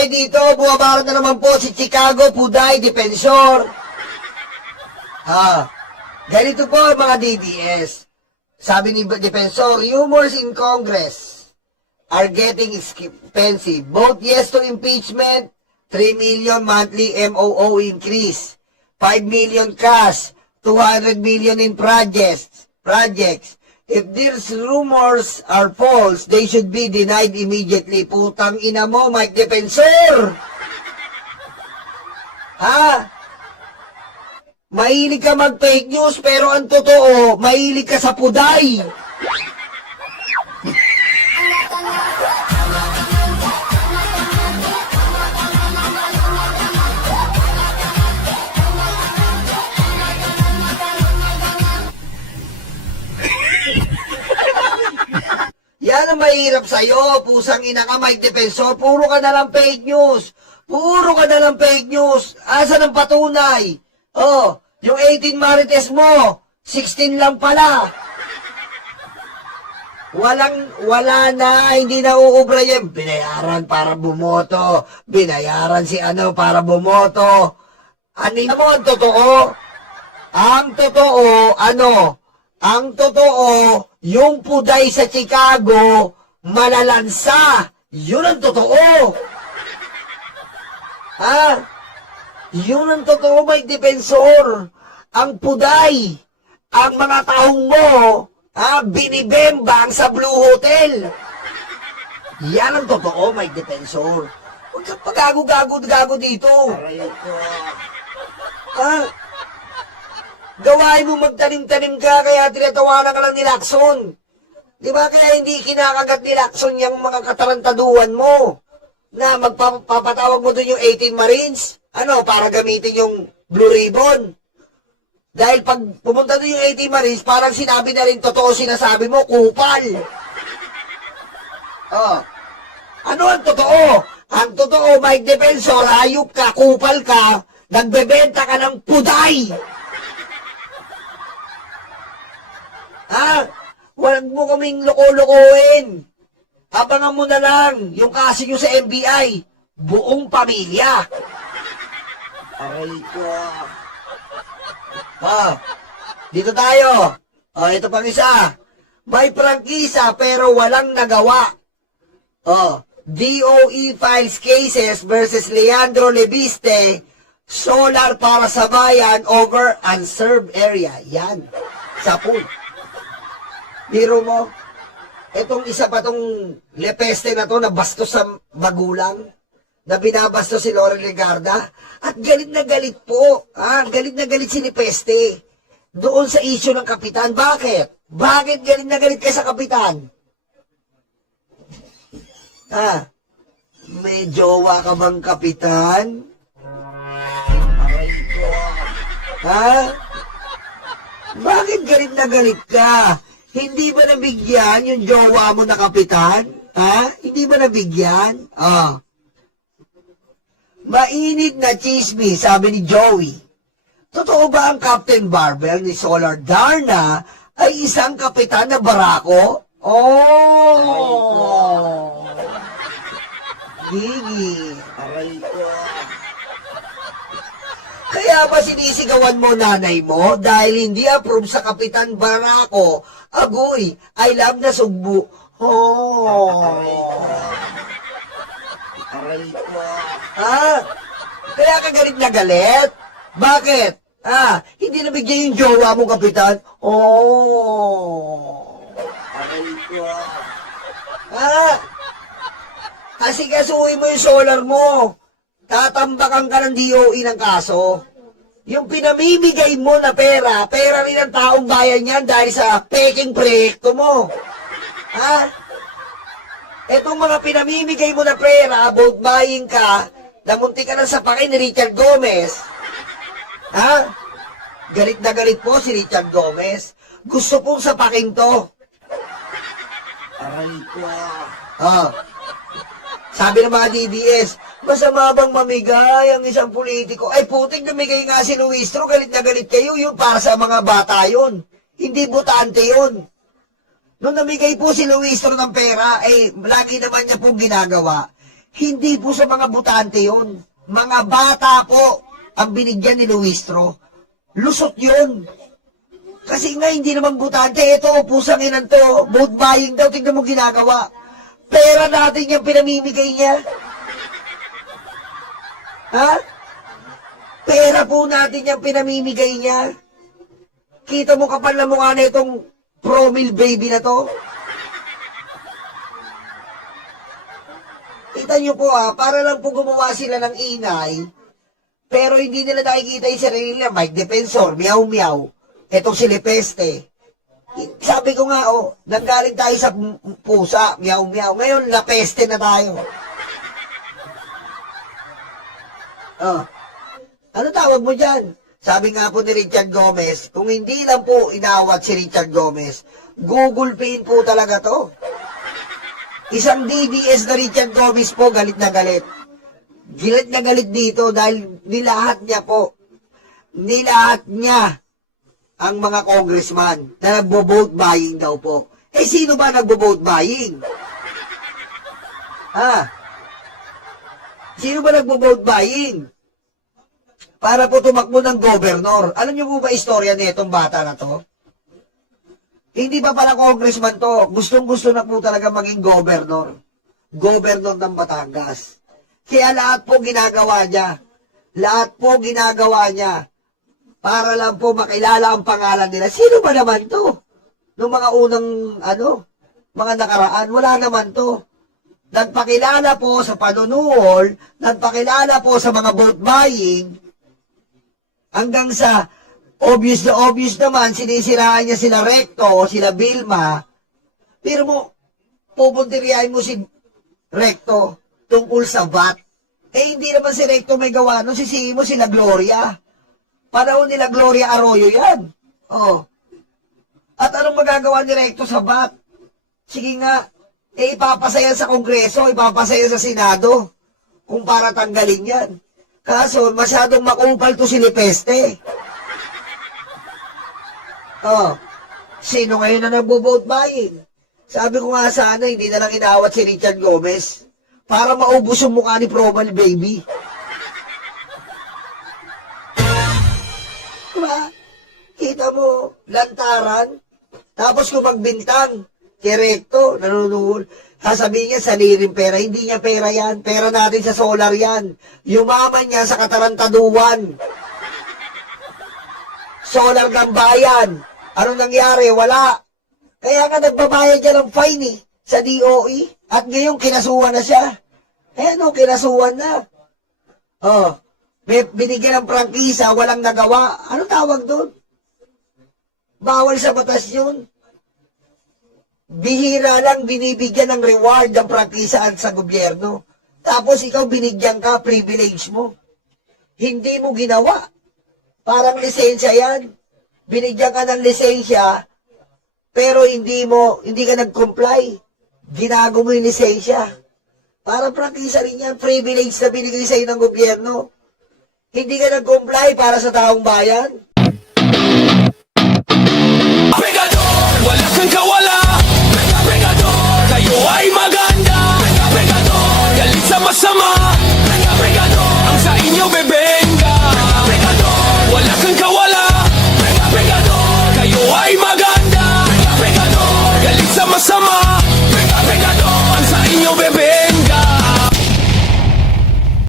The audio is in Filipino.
tayo dito. Bumabarang na naman po si Chicago Puday Defensor. Ganito po mga DDS. Sabi ni Defensor, rumors in Congress are getting expensive. Vote yes to impeachment, 3 million monthly MOO increase, 5 million cash, 200 million in projects. If these rumors are false, they should be denied immediately. Putang ina mo, Mike Defensor! Mahilig ka mag-fake news, pero ang totoo, mahilig ka sa puday. Yan ang mahirap sa'yo, pusang ina ka, Mike Defensor. Puro ka na lang fake news. Asan ang patunay? Yung 18 Marites mo, 16 lang pala. Wala na, hindi na uubra yan. Binayaran para bumoto. Binayaran si ano para bumoto. Ano mo ang totoo? Ang totoo, yung puday sa Chicago, malalansa. Yun ang totoo. Yun ang totoo, may Defensor. Ang puday, ang mga taong mo, binibembang sa Blue Hotel. Yan ang totoo, may Defensor. Huwag kang pagago-gago dito. Gawain mo magtanim-tanim ka, kaya tinatawanan ka lang ni Lacson. Di ba kaya hindi kinakagat ni Lacson yung mga katarantaduhan mo? Na magpapatawag mo dun yung 18 Marines? Para gamitin yung Blue Ribbon? Dahil pag pumunta dun yung 18 Marines, parang sinabi na rin totoo sinasabi mo, kupal. Ano ang totoo? Ang totoo, Mike Defensor, hayop ka, kupal ka, nagbebenta ka ng puday. Huwag mo kaming loko-lokohin. Abangan mo na lang yung kaso nyo sa NBI. Buong pamilya. Aray ko. Dito tayo. Ito pang isa. May prangkisa pero walang nagawa. DOE files cases versus Leandro Lebiste. Solar para sa bayan over unserved area. Yan. Sa pool. Biro mo, itong isa pa tong Lepeste na to na bastos sa magulang, na binabastos si Loren Legarda, at galit na galit po, galit na galit si Lepeste doon sa issue ng kapitan. Bakit? Bakit galit na galit ka sa kapitan? May jowa ka bang kapitan? Aray ko. Bakit galit na galit ka? Hindi ba nabigyan yung jowa mo na kapitan? Hindi ba nabigyan? Mainit na chismis, sabi ni Joey. Totoo ba ang Captain Barbell ni Solar Darna ay isang kapitan na barako? Gigi. Aray ko. Kaya ba sinisigawan mo nanay mo dahil hindi approve sa Kapitan Barako? Agoy, I love na sugbo. Aray ko. Kaya ka galit na galit? Bakit? Hindi nabigyan yung jowa mo, Kapitan? Aray ko. Kasi kasuhin mo yung solar mo. Tatambakan ka ng DOE ng kaso. Yung pinamimigay mo na pera rin ang taong bayan yan dahil sa peking proyekto mo. Etong mga pinamimigay mo na pera, vote buying ka, namunti ka ng sapakin ni Richard Gomez. Galit na galit po si Richard Gomez. Gusto pong sapakin to. Aray ko. Sabi ng mga DDS, masama bang mamigay ang isang politiko? Ay putik, namigay nga si Luistro, galit na galit kayo, yun para sa mga bata yun. Hindi butante yun. Nung namigay po si Luistro ng pera, lagi naman niya pong ginagawa. Hindi po sa mga butante yun. Mga bata po ang binigyan ni Luistro. Lusot yun. Kasi nga, hindi naman butante. Ito, pusang inan to. Vote buying daw. Tingnan mo ginagawa. Pera natin yung pinamimigay niya. Ha? Pera po natin yung pinamimigay niya. Kita mo kapal na mukha na itong promil baby na to. Kita nyo po para lang po gumawa sila ng ingay, pero hindi nila nakikita yung sarili nila. Mike Defensor, miyaw-miyaw. Etong si Lepeste. Sabi ko nga, nanggaling tayo sa pusa, miyaw-miyaw. Ngayon, lapeste na tayo. Ano tawag mo dyan? Sabi nga po ni Richard Gomez, kung hindi lang po inawat si Richard Gomez, Google Pay po talaga to. Isang DDS na Richard Gomez po, galit na galit. Galit na galit dito dahil nilahat niya po. Nilahat niya ang mga congressman na nagbo-vote buying daw po. Eh, sino ba nagbo-vote buying? Sino ba nagbo-vote buying? Para po tumakbo ng gobernador. Alam niyo po ba istorya nitong bata na to? Hindi pa pala congressman to. Gustong-gusto na po talaga maging gobernador. Gobernador ng Batangas. Kaya lahat po ginagawa niya. Lahat po ginagawa niya. Para lang po makilala ang pangalan nila. Sino ba naman to? Noong mga unang, mga nakaraan, wala naman to. Nagpakilala po sa panunuol, nagpakilala po sa mga vote buying, hanggang sa obvious naman, sinisiraan niya sila Recto o sila Vilma. Pero mo, pupuntiriyahin mo si Recto tungkol sa VAT. Eh, hindi naman si Recto may gawa. No, sisihin mo sila Gloria. Panahon nila Gloria Arroyo yan. At anong magagawa ni Recto sa VAT? Sige nga, ipapasaya sa Kongreso, ipapasaya sa Senado, kung para tanggalin yan. Kaso, masyadong makupal to si Lepeste. Sino ngayon na nagbo-vote buying? Sabi ko nga sana, hindi na lang inawat si Richard Gomez para maubos yung mukha ni Promal Baby. Diba? Kita mo, lantaran. Tapos kung magbintang, direkto, nanunuhol. Sasabihin niya, sariling pera. Hindi niya pera yan. Pera natin sa solar yan. Yumaman niya sa katarantaduan. Solar gambayan. Anong nangyari? Wala. Kaya nga nagbabayad niya ng fine sa DOE. At ngayon, kinasuhan na siya. Kinasuhan na. May binigyan ng prangkisa, walang nagawa. Ano tawag doon? Bawal sa batas yun. Bihira lang binibigyan ng reward ng prangkisaan sa gobyerno. Tapos ikaw binigyan ka, privilege mo. Hindi mo ginawa. Parang lisensya yan. Binigyan ka ng lisensya, pero hindi ka nag-comply. Ginago mo yung lisensya. Parang prangkisa rin yan. Privilege na binigay sa'yo ng gobyerno. Hindi ka nag-comply para sa taong bayan.